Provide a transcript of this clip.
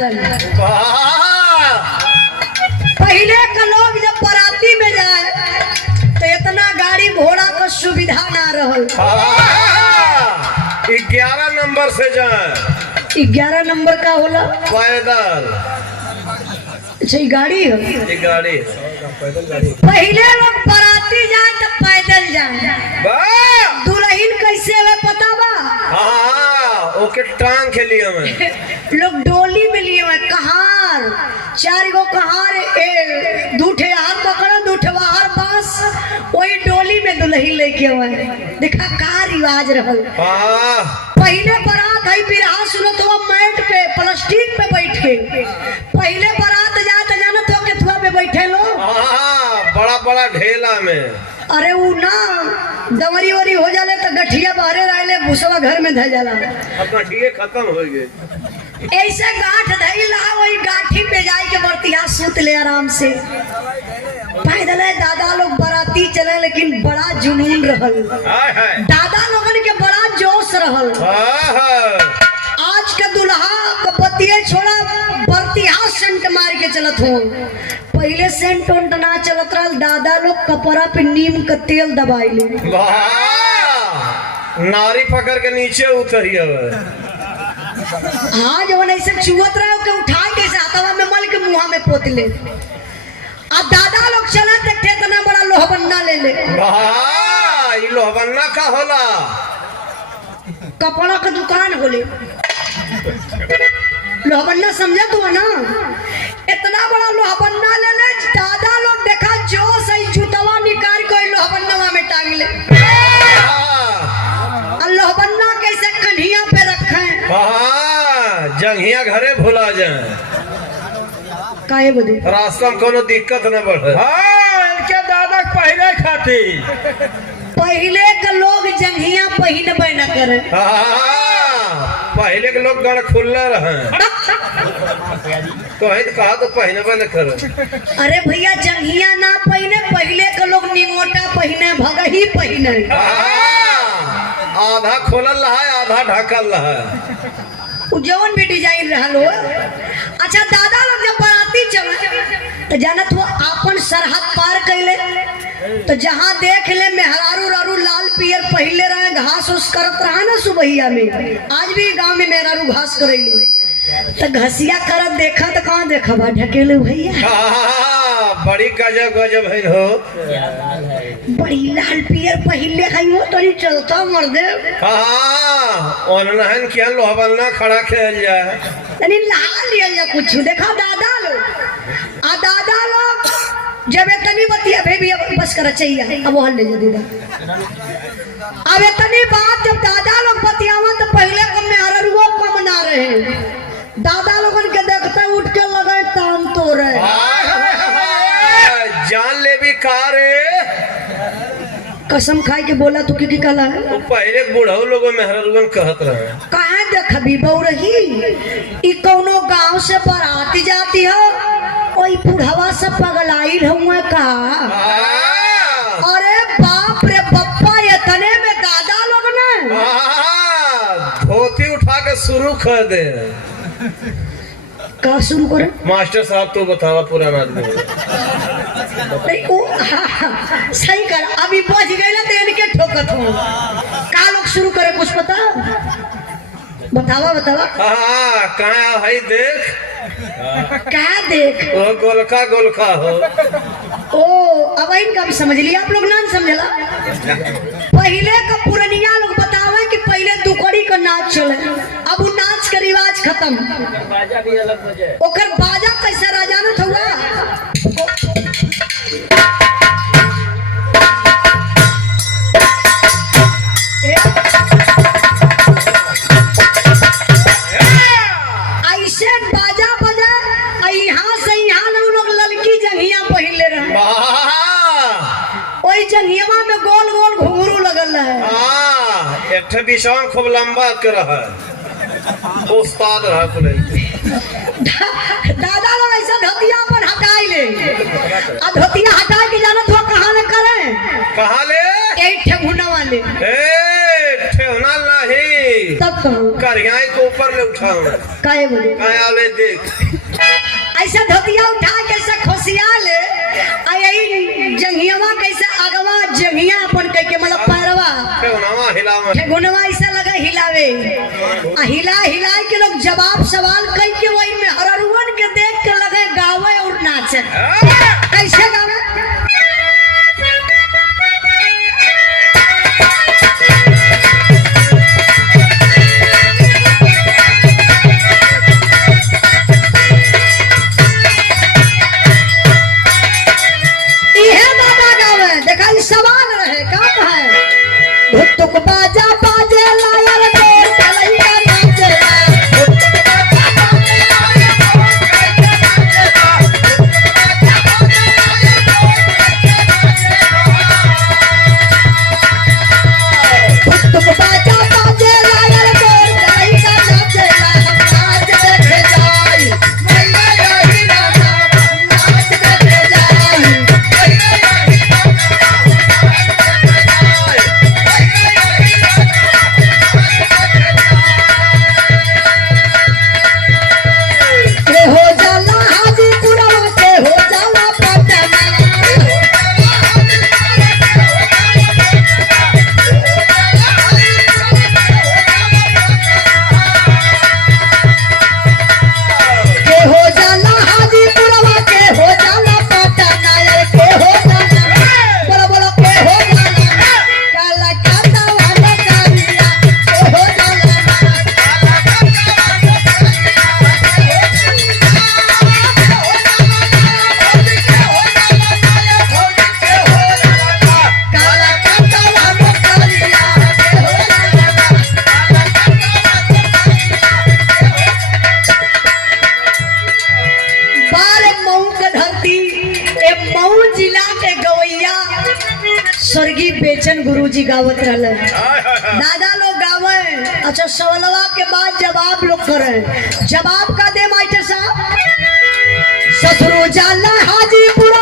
चलन। पहले का लोग जब बराती में जाए तो इतना गाड़ी घोड़ा का सुविधा ना रहल। 11 नंबर से जाए। 11 नंबर का होला पैदल। अच्छा ये गाड़ी है। ये गाड़ी पहले लोग बराती जाए तो पैदल जाए। दुल्हन कैसे है पता बा? ओके टांग के लिए मैं लोग डोली में लिए हुए कहार 4 गो कहार दूठे हार पकड़ा दूठे बाहर पास वही डोली में दुल्हन लेके हुए। देखा का रिवाज रहल। पहले बारात है बिरहा सुनो तो मैट पे प्लास्टिक पे बैठे। पहले बारात जाते जाना तो केथुआ पे बैठे लो। बड़ा बड़ा ढेला में। अरे वो ना दवरी वरी हो जाले तो गठिया बाहरे रहले भूसवा घर में धल जाला। अब गठिया खत्म हो गए। ऐसे गांठ धइला वही गाठी पे जाए के बरतिया सूत ले आराम से। पैदल दादा लोग बराती चले लेकिन बड़ा जुनून रहल। दादा लोगन के बड़ा जोश रहल। आज के दुल्हा कपतिये छोड़ा बरतिया सेंट मार के चलत हो। पहले सेंट उंट ना चलत रहल। दादा लोग कपड़ा पे नीम का तेल दबाइले। नारी पकड़ के नीचे उतरिए। हाँ जो ऐसे चुवत रहे के उठा के हाथवा में मल के मुँह में पोत ले। अब दादा लोग चला देखते इतना बड़ा लोहबन्ना ले ले। लोहबन्ना का होला? कपड़ा का दुकान होले। लोहबन्ना समझा तू ना? इतना बड़ा लोहबन्ना ले ले। दादा लोग देखा जो सही जूतवा निकाल के लोहबन्ना में टांग ले। लोहबन्ना कैसे कन्हिया पे रखे जंघिया घरे भुला जाए। काहे बदे? रास्ता में कोनो दिक्कत न बढ़े। इनके दादा पहले खाती। पहले के लोग जंघिया पहिनबे न करे। पहले के लोग गड़ खुल्ला रहे तो है कहा तो पहनबे न करे। अरे भैया जंघिया ना पहिने। पहले के लोग निगोटा पहिने भगही पहिने। आधा खोलल रहा आधा ढकल रहा। जौन भी डिजाइन रहल हो। अच्छा दादा लोग जब बराती चले तो जानत हो अपन सरहद पार कैले तो जहाँ देख ले मेहरारू रारू लाल पियर पहले रहे घास उस करत रहा ना सुबहिया में। आज भी गांव में मेहरारू घास करेली तो घसिया करत देखा तो कहाँ देखा बा ढकेले भैया। बड़ी गजब गजब है हो। बड़ी लाल पियर पहले है वो तो नहीं चलता मर्दे। ऑनलाइन क्या लोहबन्ना खड़ा खेल जाए यानी लाल लिया जा कुछ देखा दादा लोग। आ दादा लोग जब इतनी बतिया भी बस कर चाहिए अब वो ले जा दीदा। अब इतनी बात जब दादा लोग बतियावा तो पहले कम में हररुओ कम ना रहे। दादा लोगन के देखते उठ के लगे तान तो रहे। जान ले भी कारे कसम खाई के बोला तू की कला है। तो पहले बुढ़ऊ लोग मेहरारू कहत रहे कहाँ देखबी बौरही ई कौनो गांव से बराती जाती हो ओई बुढ़वा से पगलाइल हुआ का। अरे बाप रे बप्पा इतने में दादा लोग ने धोती उठा के शुरू कर दे। का शुरू करे? मास्टर साहब तो बतावा पुराना आदमी सही कर। अभी बच गए ना तो इनके ठोकत हो। का लोग शुरू करे कुछ पता? बतावा बतावा। कहाँ है देख। क्या देख? वो गोलका गोलका हो। ओ अब इनका भी समझ लिया आप लोग ना समझला। पहले का पुरनिया लोग बतावे कि पहले दुकड़ी का नाच चले। अब वो नाच का रिवाज खत्म। ओकर बाजा कैसे राजानत हुआ। ऐसे बाजा बजा यहाँ से यहाँ लोग लड़की जंघिया पहले रहे। वही जंघिया में गोल गोल घुंघरू लगल है। एक विषान खूब लंबा के रहा उस्ताद रहा। दादा लोग ऐसा धोतिया पर हटाई ले। धोतिया हटा के जाना तो कहाँ ले करे? कहाँ ले? एक ठेहुना वाले। ठेहुना नहीं तब कहूँ करियाई को ऊपर ले उठाऊं काहे बोले कहाँ आले देख ऐसा धोतिया उठा के ऐसा खोसिया ले आ यही जंघियावा कैसे आगवा जंघिया अपन कह के मतलब पैरवा ठेगुनवा हिलावा ठेगुनवा ऐसा लगा हिलावे आ हिला हिला के लोग जवाब सवाल कह के वही में हररुवन के देख के लगे गावे और नाचे कैसे गावे सवाल रहे का है भुट्टुक बाजा बाजे लायर के कलैया नाचे भुट्टुक बाजा बाजे लायर के कलैया नाचे हम नाच देखे जाई मैया यही राजा नाच देखे जाई स्वर्गीय बेचन गुरुजी गावत रहले दादा लोग गावे अच्छा सवालवा के बाद जवाब लोग करे जवाब का दे मास्टर साहब ससुरो जाला हाजीपुर